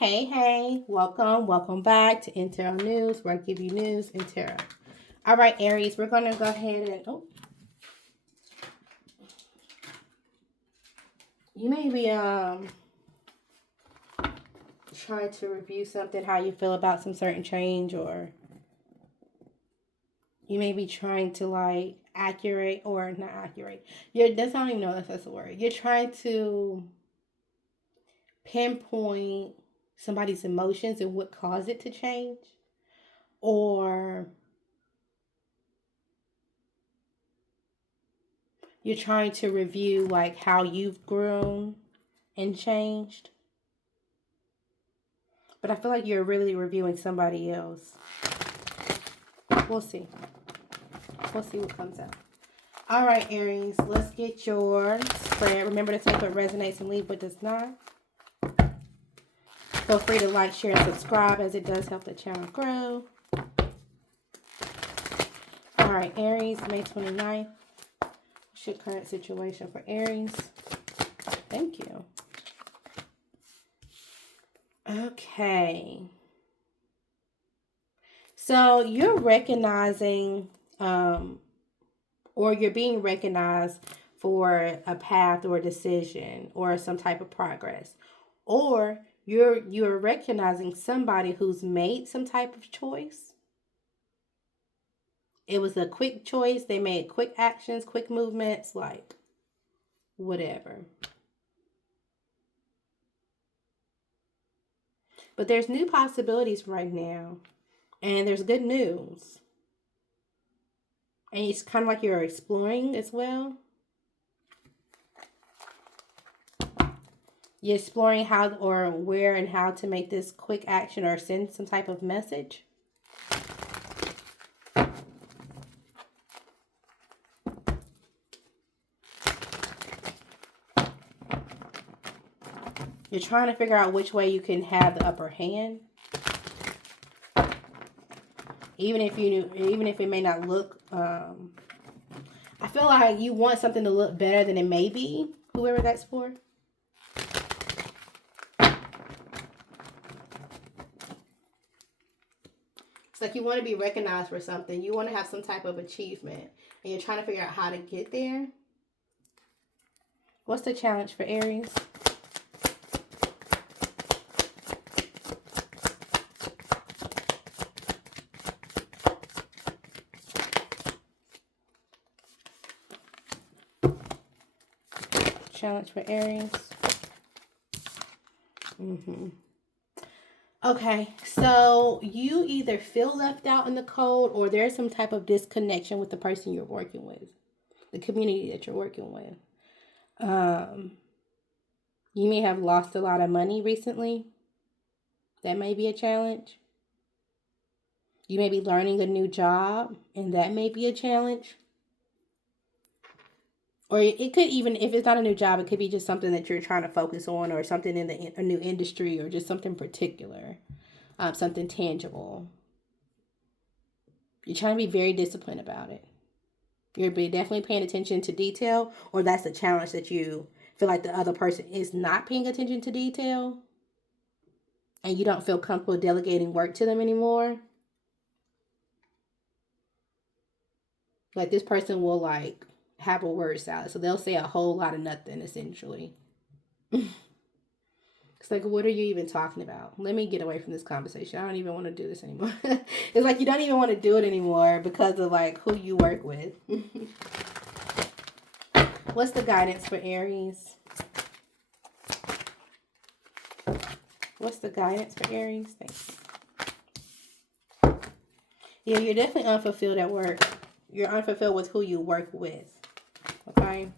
Hey, welcome back to N.TarotNews, where I give you news and tarot. All right, Aries, we're going to go ahead and, you may be, trying to review something, how you feel about some certain change, or you may be trying to, not accurate. I don't even know if that's a word. You're trying to pinpoint somebody's emotions and what caused it to change, or you're trying to review how you've grown and changed. But I feel like you're really reviewing somebody else. We'll see. We'll see what comes out. All right, Aries, let's get your spread. Remember to take what resonates and leave what does not. Feel free to like, share, and subscribe, as it does help the channel grow. All right, Aries, May 29th. What's your current situation for Aries? Thank you. Okay. So you're recognizing, or you're being recognized for a path or a decision or some type of progress, or you're recognizing somebody who's made some type of choice. It was a quick choice. They made quick actions, quick movements, whatever. But there's new possibilities right now, and there's good news. And it's kind of like you're exploring as well. You're exploring how or where and how to make this quick action or send some type of message. You're trying to figure out which way you can have the upper hand. Even if it may not look, I feel like you want something to look better than it may be, whoever that's for. It's like you want to be recognized for something. You want to have some type of achievement, and you're trying to figure out how to get there. What's the challenge for Aries? Challenge for Aries. Okay, so you either feel left out in the cold, or there's some type of disconnection with the person you're working with, the community that you're working with. You may have lost a lot of money recently. That may be a challenge. You may be learning a new job, and that may be a challenge. Or it could even, if it's not a new job, it could be just something that you're trying to focus on, or something in a new industry, or just something particular, something tangible. You're trying to be very disciplined about it. You're definitely paying attention to detail, or that's a challenge that you feel like the other person is not paying attention to detail, and you don't feel comfortable delegating work to them anymore. Like this person will have a word salad. So they'll say a whole lot of nothing, essentially. It's like, what are you even talking about? Let me get away from this conversation. I don't even want to do this anymore. It's like you don't even want to do it anymore because of who you work with. What's the guidance for Aries? What's the guidance for Aries? Thanks. Yeah, you're definitely unfulfilled at work. You're unfulfilled with who you work with. Okay?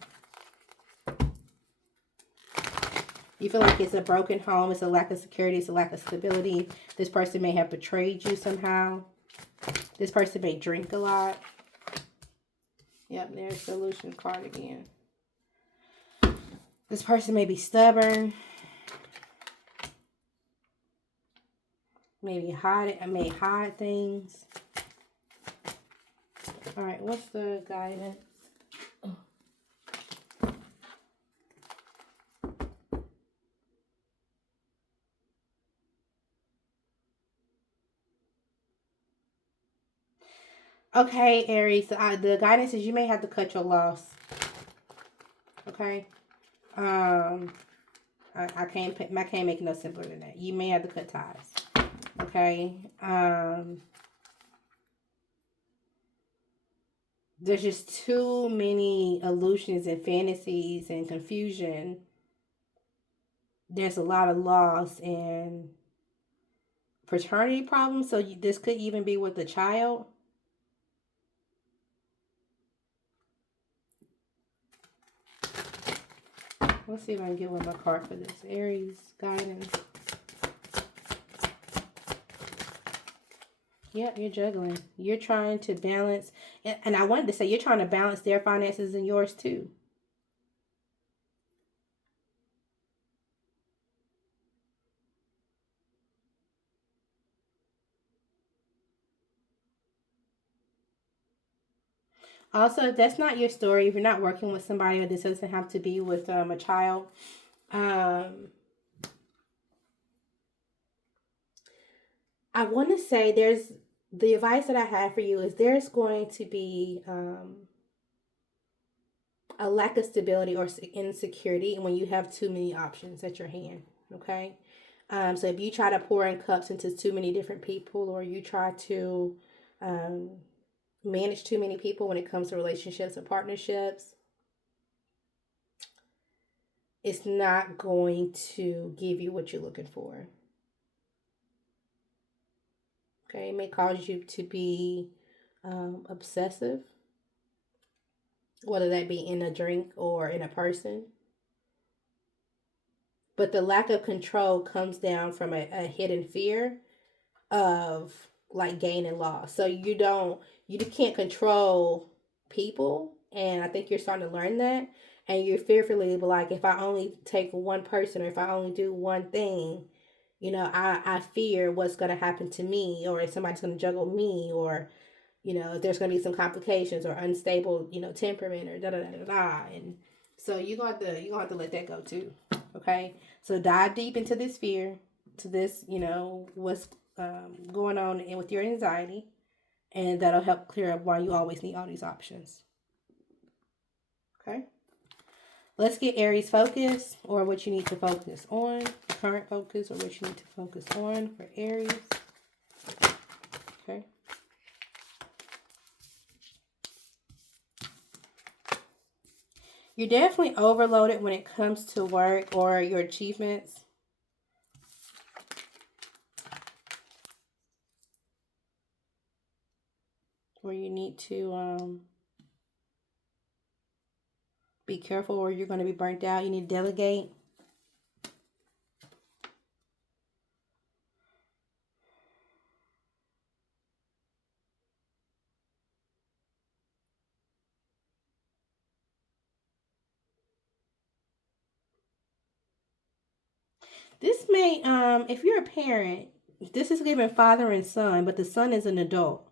You feel like it's a broken home. It's a lack of security. It's a lack of stability. This person may have betrayed you somehow. This person may drink a lot. Yep, there's the solution card again. This person may be stubborn. Maybe may hide things. All right, what's the guidance? Okay, Aries, the guidance is you may have to cut your loss. Okay. Um, I can't make it no simpler than that. You may have to cut ties. Okay. There's just too many illusions and fantasies and confusion. There's a lot of loss and paternity problems. So this could even be with a child. Let's see if I can get one more card for this. Aries guidance. Yep, you're juggling. You're trying to balance. And I wanted to say you're trying to balance their finances and yours too. Also, if that's not your story, if you're not working with somebody, or this doesn't have to be with a child, um, I want to say there's the advice that I have for you is there's going to be a lack of stability or insecurity when you have too many options at your hand. Okay. So if you try to pour in cups into too many different people, or you try to um, manage too many people when it comes to relationships or partnerships, it's not going to give you what you're looking for. Okay. It may cause you to be obsessive, whether that be in a drink or in a person. But the lack of control comes down from a hidden fear of like gain and loss. So you can't control people, and I think you're starting to learn that. And you're fearfully like, if I only take one person, or if I only do one thing, I fear what's going to happen to me, or if somebody's going to juggle me, or if there's going to be some complications or unstable, temperament, or da da da da da. And so you gonna have to let that go too. Okay, so dive deep into this fear, to this, what's going on with your anxiety, and that'll help clear up why you always need all these options. Okay, let's get Aries focus, or what you need to focus on, current focus, or what you need to focus on for Aries. Okay. You're definitely overloaded when it comes to work or your achievements. Where you need to be careful, or you're going to be burnt out. You need to delegate. This may, if you're a parent, this is given father and son, but the son is an adult.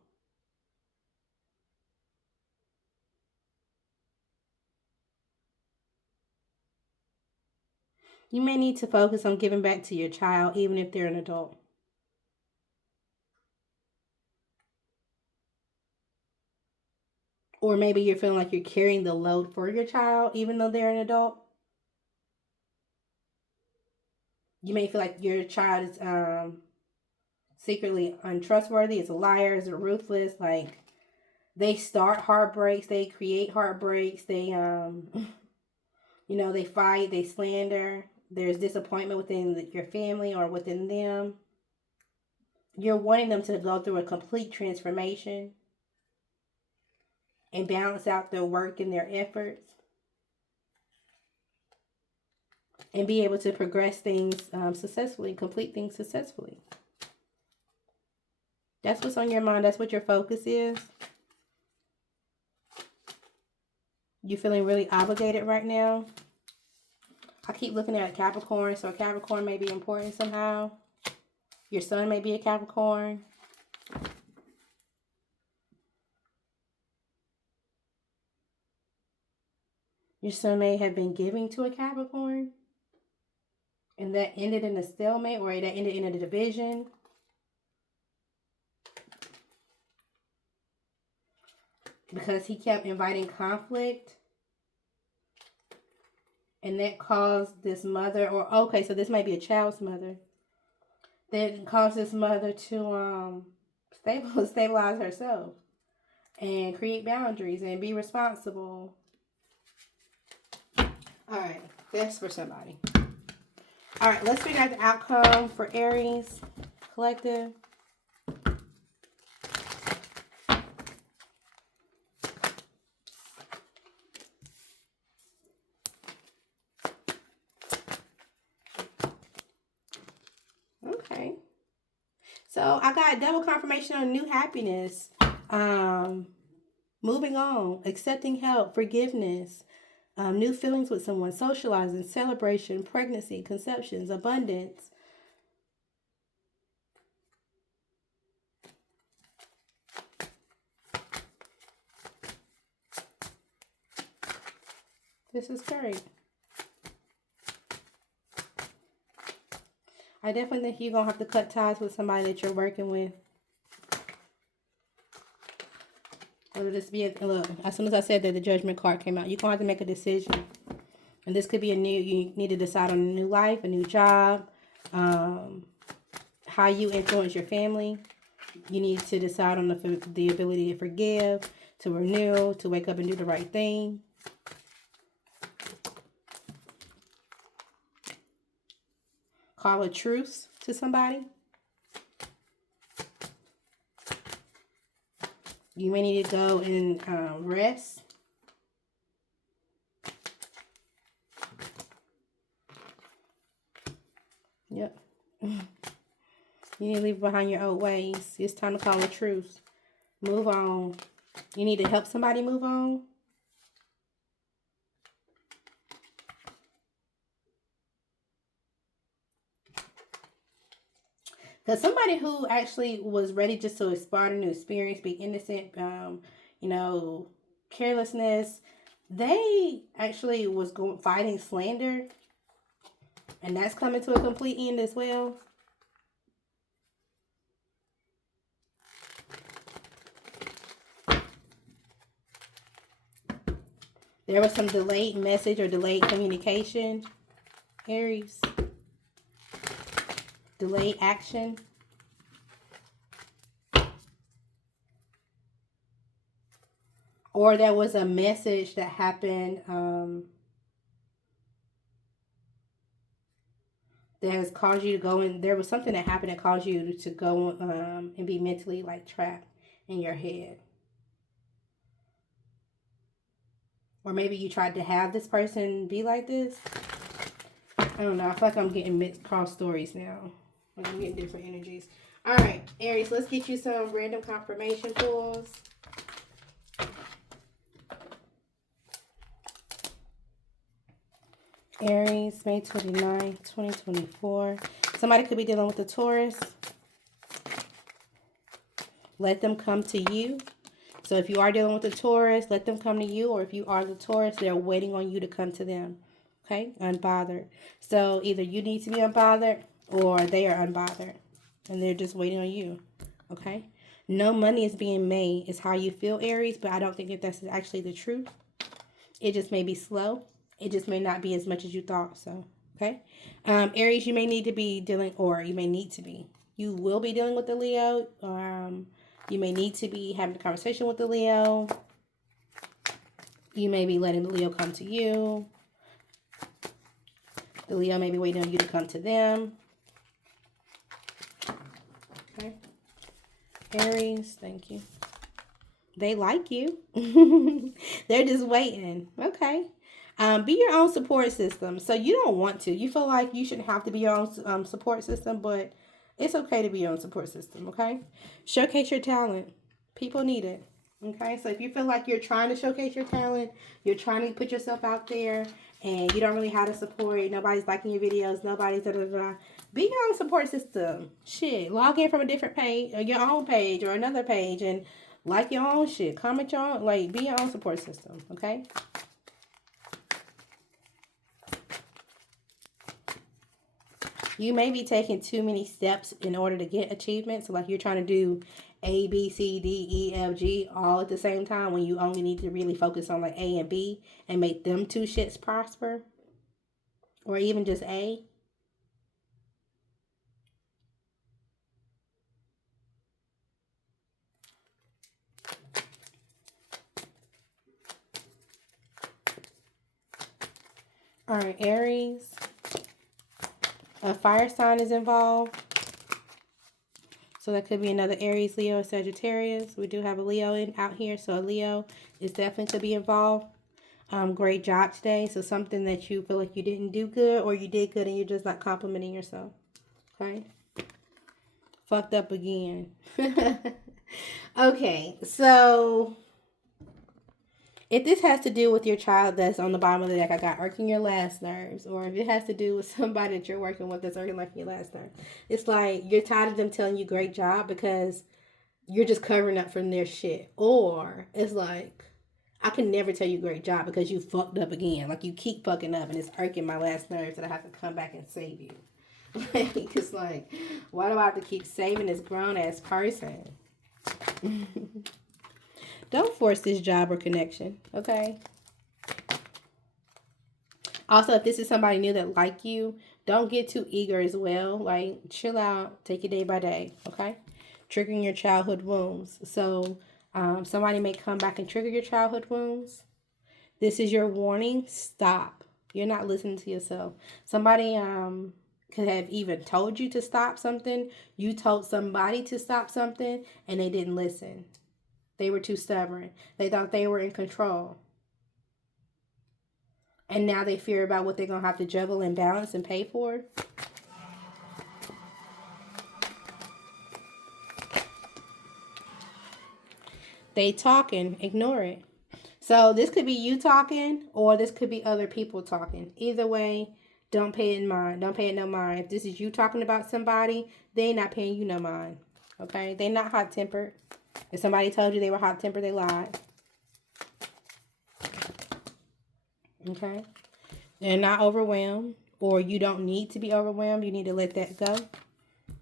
You may need to focus on giving back to your child, even if they're an adult. Or maybe you're feeling like you're carrying the load for your child, even though they're an adult. You may feel like your child is secretly untrustworthy, is a liar, is a ruthless. Like, they start heartbreaks, they create heartbreaks, they they fight, they slander. There's disappointment within your family or within them. You're wanting them to go through a complete transformation and balance out their work and their efforts, and be able to progress things successfully, complete things successfully. That's what's on your mind. That's what your focus is. You feeling really obligated right now? I keep looking at a Capricorn, so a Capricorn may be important somehow. Your son may be a Capricorn. Your son may have been giving to a Capricorn, and that ended in a stalemate, or that ended in a division. because he kept inviting conflict. And that caused this mother, or okay, so this might be a child's mother, that caused this mother to stabilize herself and create boundaries and be responsible. All right, that's for somebody. All right, let's figure out the outcome for Aries collective. Okay. So I got double confirmation on new happiness. Moving on, accepting help, forgiveness, new feelings with someone, socializing, celebration, pregnancy, conceptions, abundance. This is great. I definitely think you're going to have to cut ties with somebody that you're working with. It'll just be look, as soon as I said that, the judgment card came out. You're going to have to make a decision. And this could be you need to decide on a new life, a new job, how you influence your family. You need to decide on the ability to forgive, to renew, to wake up and do the right thing. Call a truce to somebody. You may need to go and rest. Yep. You need to leave behind your old ways. It's time to call a truce. Move on. You need to help somebody move on. Because somebody who actually was ready just to start a new experience, be innocent, carelessness, they actually was fighting slander. And that's coming to a complete end as well. There was some delayed message or delayed communication, Aries. Delayed action. Or there was a message that happened that has caused you to go in. There was something that happened that caused you to go and be mentally like trapped in your head. Or maybe you tried to have this person be like this. I don't know. I feel like I'm getting mixed cross stories now. I'm getting different energies. All right, Aries, let's get you some random confirmation pulls. Aries, May 29, 2024. Somebody could be dealing with a Taurus. Let them come to you. So if you are dealing with a Taurus, let them come to you. Or if you are the Taurus, they're waiting on you to come to them. Okay? Unbothered. So either you need to be unbothered or they are unbothered. And they're just waiting on you. Okay? No money is being made is how you feel, Aries. But I don't think that that's actually the truth. It just may be slow. It just may not be as much as you thought. So, okay? Aries, you may need to be dealing, or you may need to be. You will be dealing with the Leo. You may need to be having a conversation with the Leo. You may be letting the Leo come to you. The Leo may be waiting on you to come to them. Okay. Aries, thank you. They like you. They're just waiting. Okay. Be your own support system. So you don't want to. You feel like you shouldn't have to be your own support system, but it's okay to be your own support system, okay? Showcase your talent. People need it, okay? So if you feel like you're trying to showcase your talent, you're trying to put yourself out there, and you don't really have to support, nobody's liking your videos, nobody's da-da-da, be your own support system. Shit, log in from a different page, or your own page, or another page, and like your own shit. Comment your own, like, be your own support system, okay? You may be taking too many steps in order to get achievements. So like you're trying to do A, B, C, D, E, F, G all at the same time when you only need to really focus on like A and B and make them two shits prosper, or even just A. All right, Aries. A fire sign is involved. So that could be another Aries, Leo, or Sagittarius. We do have a Leo out here, so a Leo is definitely to be involved. Great job today. So something that you feel like you didn't do good or you did good and you're just not complimenting yourself. Okay? Fucked up again. Okay, so if this has to do with your child that's on the bottom of the deck, I got irking your last nerves. Or if it has to do with somebody that you're working with that's irking like your last nerve. It's like you're tired of them telling you great job because you're just covering up from their shit. Or it's like, I can never tell you great job because you fucked up again. Like you keep fucking up and it's irking my last nerves that I have to come back and save you. It's like, why do I have to keep saving this grown ass person? Don't force this job or connection, okay? Also, if this is somebody new that like you, don't get too eager as well. Like, chill out. Take it day by day, okay? Triggering your childhood wounds. So, somebody may come back and trigger your childhood wounds. This is your warning. Stop. You're not listening to yourself. Somebody could have even told you to stop something. You told somebody to stop something, and they didn't listen. They were too stubborn. They thought they were in control. And now they fear about what they're going to have to juggle and balance and pay for. They talking. Ignore it. So this could be you talking or this could be other people talking. Either way, don't pay it in mind. Don't pay it no mind. If this is you talking about somebody, they ain't not paying you no mind. Okay? They not hot-tempered. If somebody told you they were hot-tempered, they lied. Okay? They're not overwhelmed, or you don't need to be overwhelmed. You need to let that go.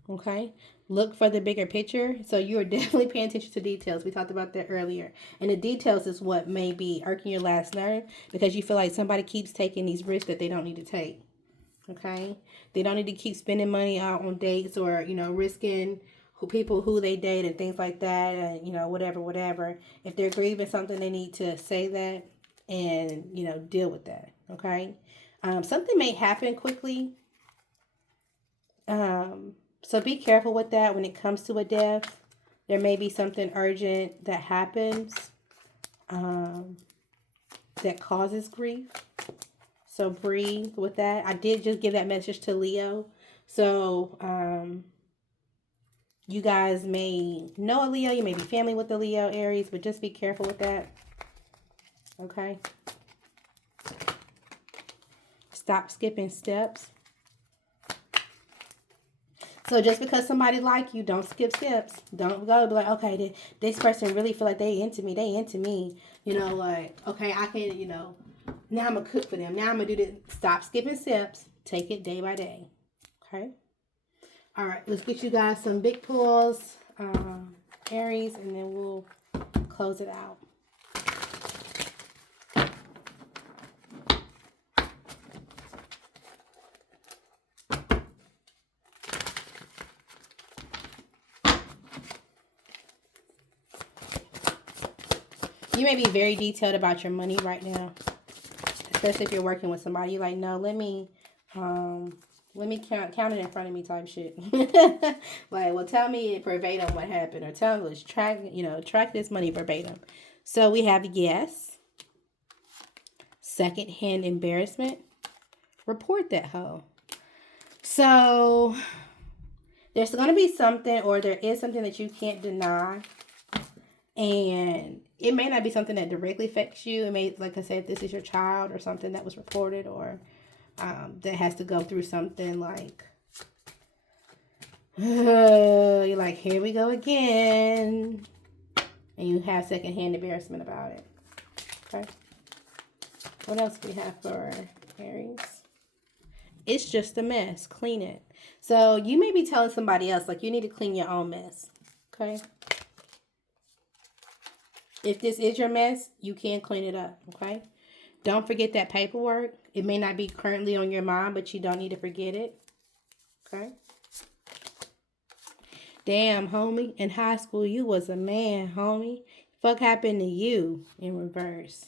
Okay? Look for the bigger picture. So you are definitely paying attention to details. We talked about that earlier. And the details is what may be irking your last nerve because you feel like somebody keeps taking these risks that they don't need to take. Okay? They don't need to keep spending money out on dates or, risking people who they date and things like that, and whatever. If they're grieving something, they need to say that and deal with that. Okay, something may happen quickly, so be careful with that when it comes to a death. There may be something urgent that happens that causes grief, so breathe with that. I did just give that message to Leo, so you guys may know a Leo. You may be family with the Leo, Aries, but just be careful with that. Okay? Stop skipping steps. So just because somebody like you, don't skip steps. Don't go be like, okay, this person really feel like they into me. They into me. Okay, I can, now I'm going to cook for them. Now I'm going to do this. Stop skipping steps. Take it day by day. Okay? All right, let's get you guys some big pulls, Aries, and then we'll close it out. You may be very detailed about your money right now, especially if you're working with somebody. You're like, no, let me count it in front of me type shit. Like, well, tell me verbatim what happened, or tell me, let's track this money verbatim. So we have yes, secondhand embarrassment, report that hoe. So there's going to be something, or there is something that you can't deny, and it may not be something that directly affects you. It may, like I said, if this is your child or something that was reported, or that has to go through something like, you're like, here we go again. And you have secondhand embarrassment about it. Okay. What else we have for Aries? It's just a mess. Clean it. So you may be telling somebody else, like, you need to clean your own mess. Okay. If this is your mess, you can clean it up, okay? Don't forget that paperwork. It may not be currently on your mind, but you don't need to forget it, okay? Damn, homie, in high school, you was a man, homie. Fuck happened to you in reverse.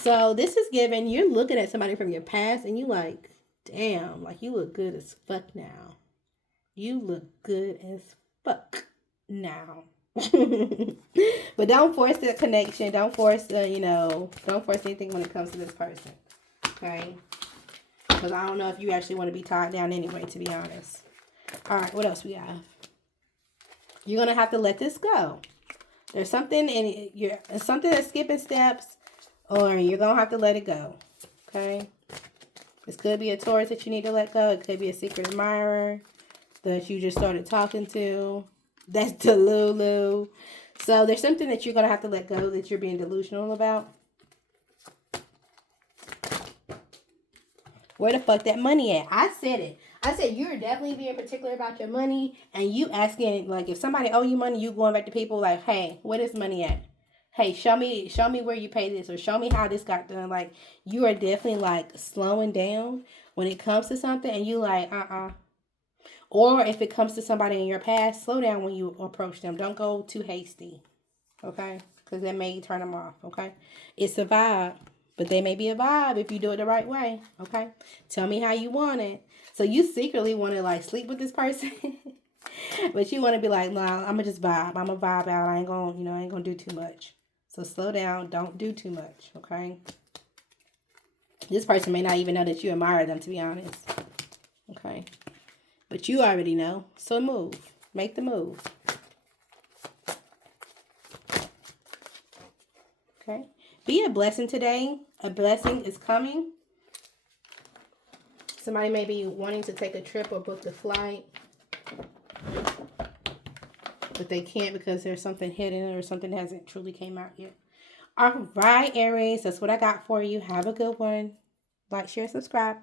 So this is given, you're looking at somebody from your past and you like, damn, like you look good as fuck now. You look good as fuck now. But don't force the connection. Don't force don't force anything when it comes to this person. Okay? Because I don't know if you actually want to be tied down anyway, to be honest. Alright, what else we have? You're gonna have to let this go. There's something in you're something that's skipping steps, or you're gonna have to let it go. Okay? This could be a Taurus that you need to let go. It could be a secret admirer that you just started talking to. That's Delulu. So there's something that you're going to have to let go that you're being delusional about. Where the fuck that money at? I said it. I said you're definitely being particular about your money, and you asking, like, if somebody owe you money, you going back to people like, hey, where is money at? Hey, show me where you pay this, or show me how this got done. Like, you are definitely like slowing down when it comes to something, and you like, Or if it comes to somebody in your past, slow down when you approach them. Don't go too hasty, okay? Because that may turn them off, okay? It's a vibe, but they may be a vibe if you do it the right way, okay? Tell me how you want it. So you secretly want to, like, sleep with this person, but you want to be like, no, I'm going to just vibe. I'm going to vibe out. I ain't going to, I ain't going to do too much. So slow down. Don't do too much, okay? This person may not even know that you admire them, to be honest, okay? But you already know. So move. Make the move. Okay. Be a blessing today. A blessing is coming. Somebody may be wanting to take a trip or book the flight, but they can't because there's something hidden or something hasn't truly came out yet. All right, Aries. That's what I got for you. Have a good one. Like, share, subscribe.